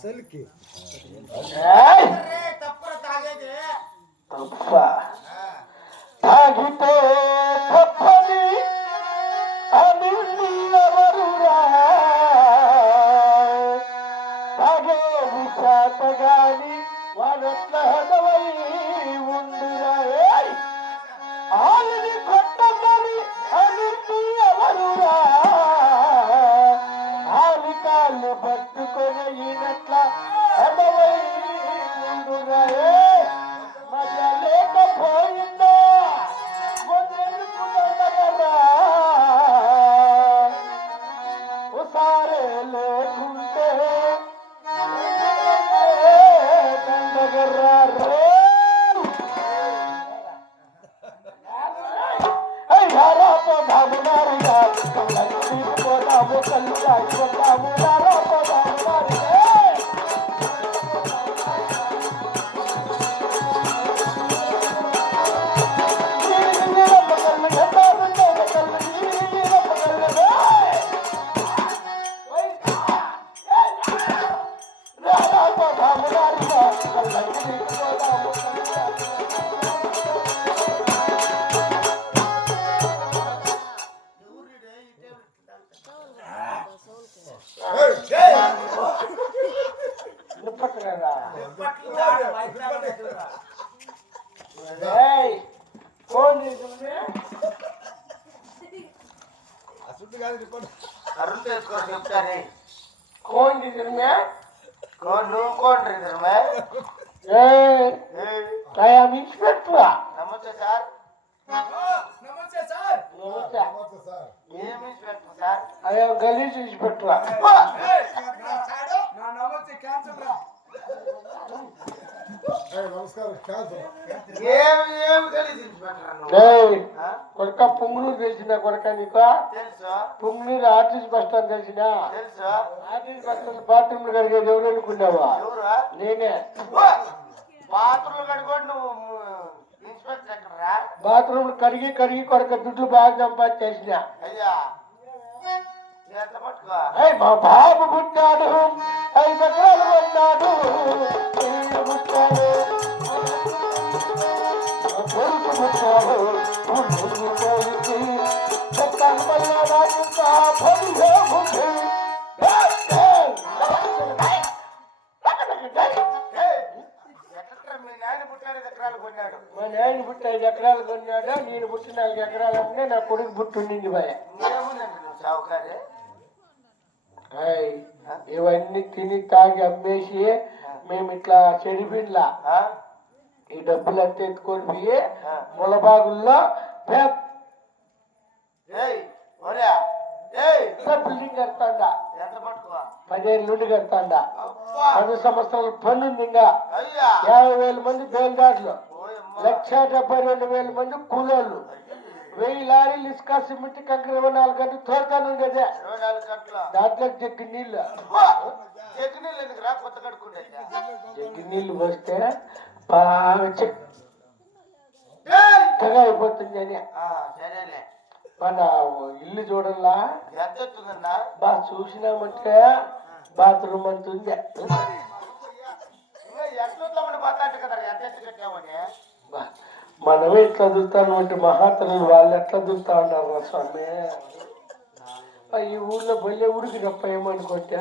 సెల్కి తాగితే తప్పని అని ఎవరురా తాగే విశాతగాని వాళ్ళట్ల హదవై ఉండురా ఆలిని కొట్టమని అని ఎవరురా ఆలి కాళ్ళు పట్టుకొని ఈనట్ల హదవై ఉండురా మజ లేకపోయిందా ఉసారే లేకుంటే దండగర్రా రే అయ్యారా పోదాము నారుగా పోదాము కళ్ళు రాయిపోతాము నారా పోదాము నారుగా अरुण तो इसको निपटा नहीं। कौन इधर में? कौन लूँ कौन इधर में? क्या इंस्पेक्टर? नमस्ते सर। నమస్తే సార్. नमस्ते సార్. ఏం inspector sir? I am Galish inspector. నా నమస్తే క్యాన్సల్ రా. నమస్కారం క్యాన్సల్. ఏం గలీజ్ ఇన్స్పెక్టర్ నువ్వు? కొడుక పుంగనూరు తెలిసిన కొడుక నీకు తెలుసు. పుంగనూరు ఆర్టీసీ బస్ స్టాండ్ తెలిసిన తెలుసు. ఆర్టీసీ బస్ స్టాండ్ బాత్రూమ్ కడిగేది ఎవరు అనుకున్నావా? ఎవరు? నేనే. బాత్రూమ్ కడుకోండి నువ్వు ఇన్స్పెక్టర్ ఎక్కడరా? బాత్రూమ్ కడిగి కొడుక దుడ్లు బాగా సంపాదించేసిన. అయ్యా ఎట్లా పట్టుకో? మా బాబు పుట్టాడు 5 ఎకరాలు కొన్నాడు పుట్టాడు కొడుకు పుట్టాడు మా నాయన పుట్టి 5 ఎకరాలు కొన్నాడు నేను పుట్టి 4 ఎకరాలు అంటే నా కొడుకు పుట్టింది భయ. ఇవన్నీ తిని తాగి అమ్మేసి మేము ఇట్లా చెడిపిన్లా ఈ డబ్బులు అంతా ఎత్తుకొని పోయి ములబాగుల్లో బిల్డింగ్ కడతాండా 10 ఏళ్ళ నుండి కడతాండా 10 సంవత్సరాల పని ఉంది. ఇంకా 50,000 మంది బేల్దారులు 1,72,000 మంది కూలోళ్ళు 1000 లారీలు ఇసుక సిమెంట్ కంకర 24 గంటలు తోడుతాను కదా దాంట్లో జగ్గి నీళ్ళు పోస్తే బాగా చక్కగా అయిపోతుంది అని మన ఇల్లు చూడల్లా బాగా చూసినామంటే బాత్రూమ్ అంత ఉంది. మనమే ఇట్లా చూస్తాను అంటే మహాతనులు వాళ్ళు ఎట్లా చూస్తా ఉన్నారు స్వామి. ఈ ఊర్లో బల్లే ఊరికి తప్ప ఏమనుకోవచ్చా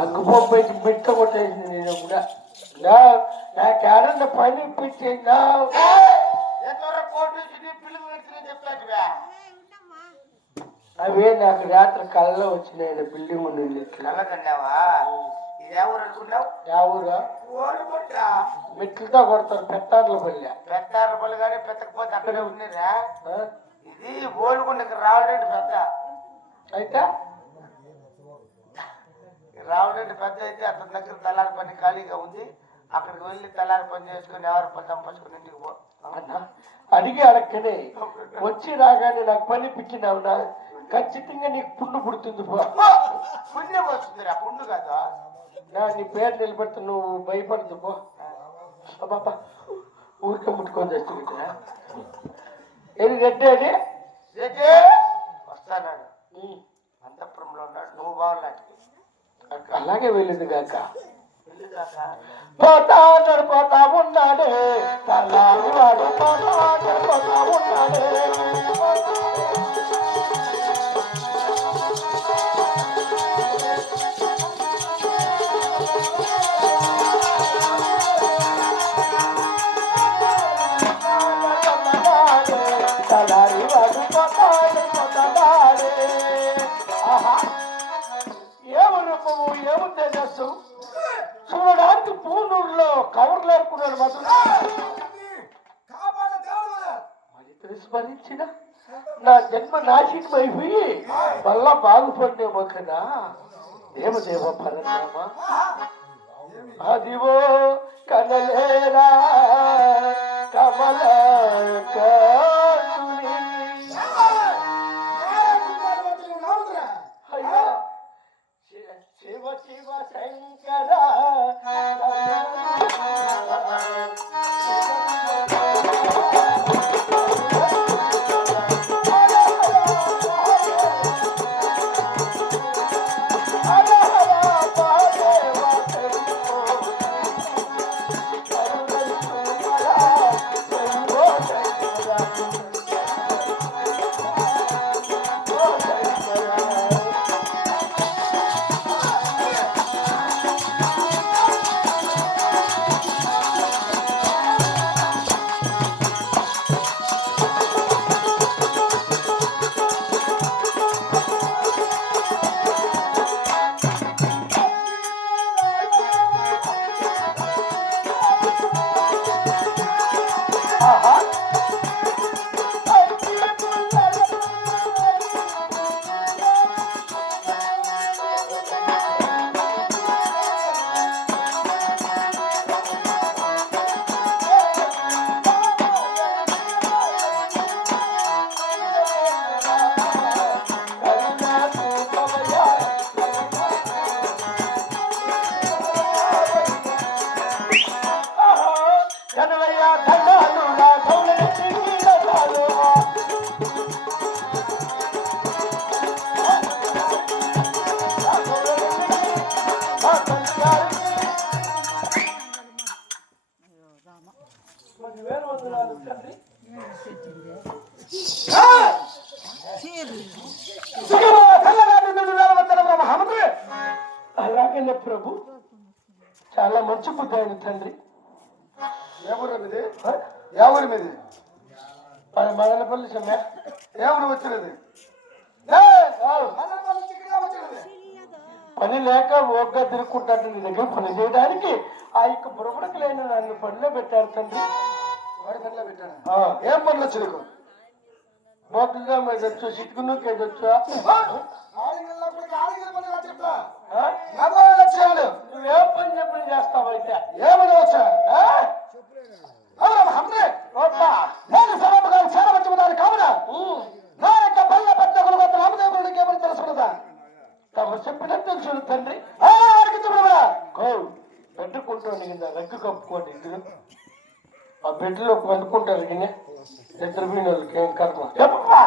అగ్గుపప్పు అయితే బిట్ట కొట్టేసింది. నేను కూడా నాకేడన్నా పని ఇప్పించిందా అవే నాకు రాత్రి కళ్ళలో వచ్చినాయి బిల్డింగ్ నుండి. మెట్లతో కొడతారు పెత్తార్లపల్లి. పెత్తార్లపల్లి కానీ పెత్తకపోతే అక్కడే ఉన్నదా? ఇది ఓల్గుండకి రావడండి పెద్ద అయితే రావడండి పెద్ద అయితే అతని దగ్గర తలారి పని ఖాళీగా ఉంది. అక్కడికి వెళ్ళి తలారి పని చేసుకుని ఎవరు పని సంపాదించుకుని ఇంటికి పో అడిగి అడక్కనే వచ్చి రాగానే నాకు పని పిచ్చినావునా ఖచ్చితంగా నీకు పుండు పుడుతుంది. పుణ్యం వస్తుంది రా పుండు కాదు. నీ పేరు నిలబెడతా నువ్వు భయపడదు పో. బాబా ఊరికే ముట్టుకొని తెచ్చుకుంటా ఏది గట్టేది రెడ్డి వస్తానాడు అంతఃపురంలో ఉన్నాడు నువ్వు బాగున్నాడు అలాగే వెళ్ళింది కాక ఇల్లు కాక పోతా ఉన్నాడే తలారి వాడు పోతా ఉన్నాడే తలారి వాడు పోతాడే ఆహా ఏమి రూపము ఏమి తేజస్సు చూడడానికి పూనూరులో కవర్లు ఏరుకున్నాడు మాత్రం కాపాడ దేవుడు మరి స్మరించిన నా జన్మ నాశికమైపోయి మళ్ళా బాగుపడినేమో కదా దేవదేవ పరనామ అదివో కనలేరా కమల కాంతుని. అయ్యా శివ శివ శంకర అలాగే ప్రభు చాలా మంచి బుద్ధి ఆయన తండ్రి. ఎవరు మీది ఎవరి మీది మన మదనపల్లి సమ్మె ఎవరు వచ్చినది పని లేక ఓగ్గా తిరుక్కుంటాడు నీ దగ్గర పని చేయడానికి ఆ యొక్క బుడబుడకు లేని నన్ను పనిలో పెట్టారు తండ్రి. వాడి పనిలో పెట్టాడు ఏం పనులు వచ్చి బోకగా మీదొచ్చు సిట్టుకును కేదొచ్చు నువ్వేం పని చెప్పని చేస్తావు అయితే ఏమని వచ్చా నేను సభగారు చాలా మంచి ఉన్నారు కావున నా యొక్క పల్ల పెద్దగులు కొత్త రామదేవుడికి ఏమని తెలుసుకున్నదా తమ చెప్పినట్టు చూడు తండ్రి పెట్టుకుంటాను కింద రెగ్గు కప్పుకోండి ఇద్దరు ఆ బెడ్లో వండుకుంటారు కింద ఇద్దరు పోయిన వాళ్ళకి ఏం కర్మ చెప్పమ్మా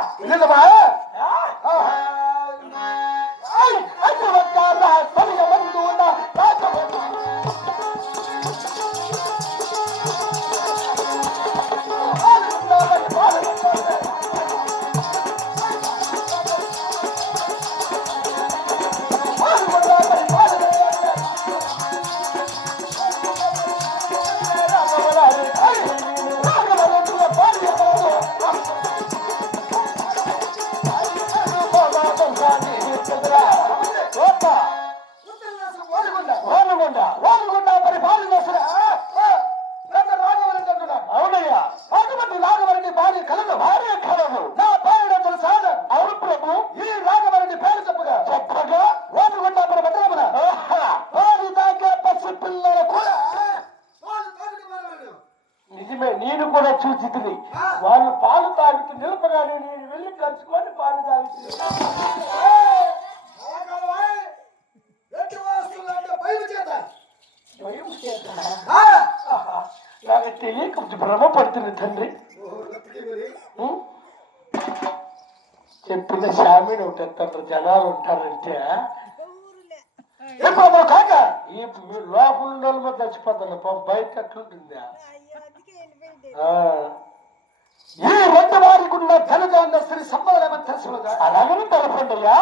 అవునయ్యా అటువంటి రాఘవరెడ్డి భార్య కలదు భార్య కలదు నా పేరు తెలుసా అవును ప్రభు ఈ రాఘవరెడ్డి పేరు చెప్పగా ఓటుకుంటా భద్రమున వారి తాకే పసి పిల్లలు కూడా నిజమే నేను కూడా చూచితిని వాళ్ళు పాలు తాగుతూ నిలపగానే నేను వెళ్ళి కలుసుకొని పాలు తాగుతుంది నాకు తెలియక భ్రమ పడుతుంది తండ్రి ఉం? చెప్పిన శామీని ఒకటి ఎత్తారు జనాలు ఉంటారంటే ఎప్పుడు కాక ఈ లోపల ఉన్న వాళ్ళ మీద చచ్చిపోతాను బయట ఎట్లుంటుందా ఈ వంట వారికి ఉన్న ధనదాన్న స్త్రీ సంబంధం తెలుసుదా అలాగని తెలపండియా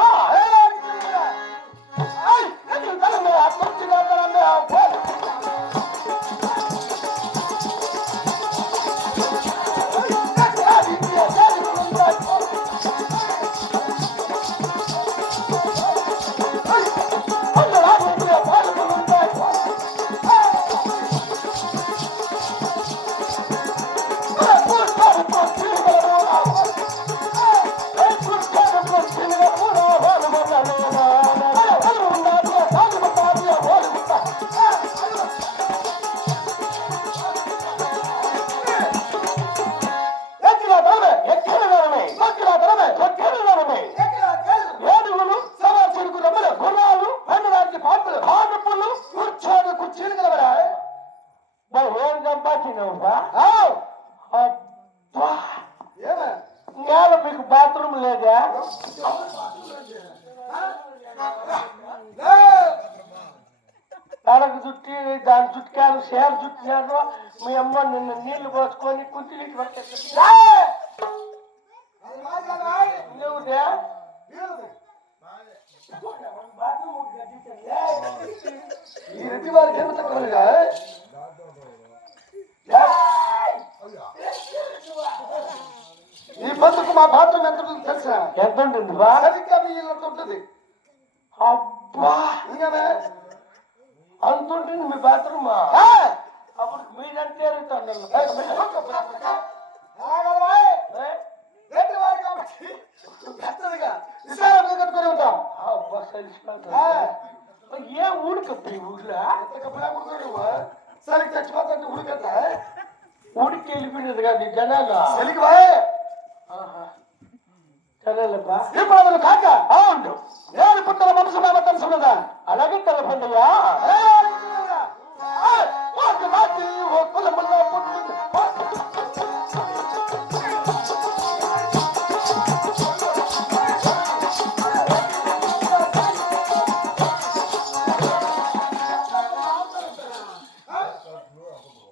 ఏడుగులు సమాచారకు రమ్మలు గుర్రాలు పండడానికి పాత్రలు పాటపులు కూర్చోని కుర్చీలు కలవరా ఏం సంపాదించినవురా అబ్బా నేల మీకు బాత్రూమ్ లేదా తలకు చుట్టి దాని చుట్టాను షేర్ చుట్టాను మీ అమ్మ నిన్ను నీళ్లు పోసుకొని కుంతికి నువ్వుదే ఈ రెడ్డి వారికి ఏమి తక్కువగా ఈ పందుకు మా బాత్రూమ్ ఎంత ఉంటుందో తెలుసా ఎంత ఉంటుంది బా సరిగ్గా మీ ఇల్లంత ఉంటుంది అబ్బా ఇంకనే అంత ఉంటుంది మీ బాత్రూమ్ అప్పుడు మీరంటే కట్టుకొని ఉంటాం ఏ ఊడికప్పు ఈ ఊళ్ళో సరికి చచ్చిపోతాంటే ఉడికంట ఊడికి వెళ్ళిపోయినది కాదు ఈ జనాలు సరికి చదవలేపా ఇప్పుడు కాక అవును నేను పుట్టిన మనసు మేము తెలుసున్నదా అలాగే తెలపండియా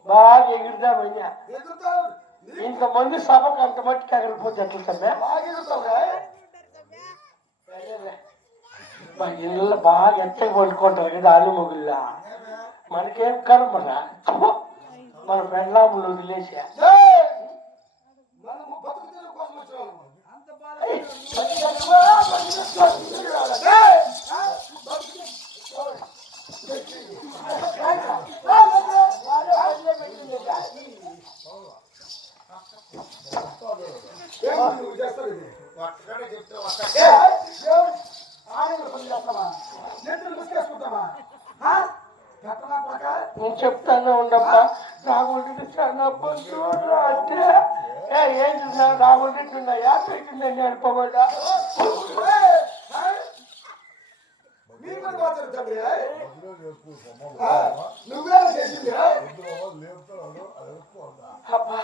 బాగా ఎగురుదామయ్యా ఇంతమంది సభకు అంత మట్టికి ఎగరిపోతే ఎట్లా సమ్మె మా ఇళ్ళ బాగా ఎట్టగా పడుకుంటారు కదా ఆలు మొగుల్లా మనకేం కర్మరా మన పెండ్లాములు వదిలేసా నేను చెప్తానే ఉండమ్మా రాగుండి చాలా పొద్దురా అంటే ఏం చూసినా రాగుండి యాభై నేను పోగొడా నువ్వే చేసింది అబ్బా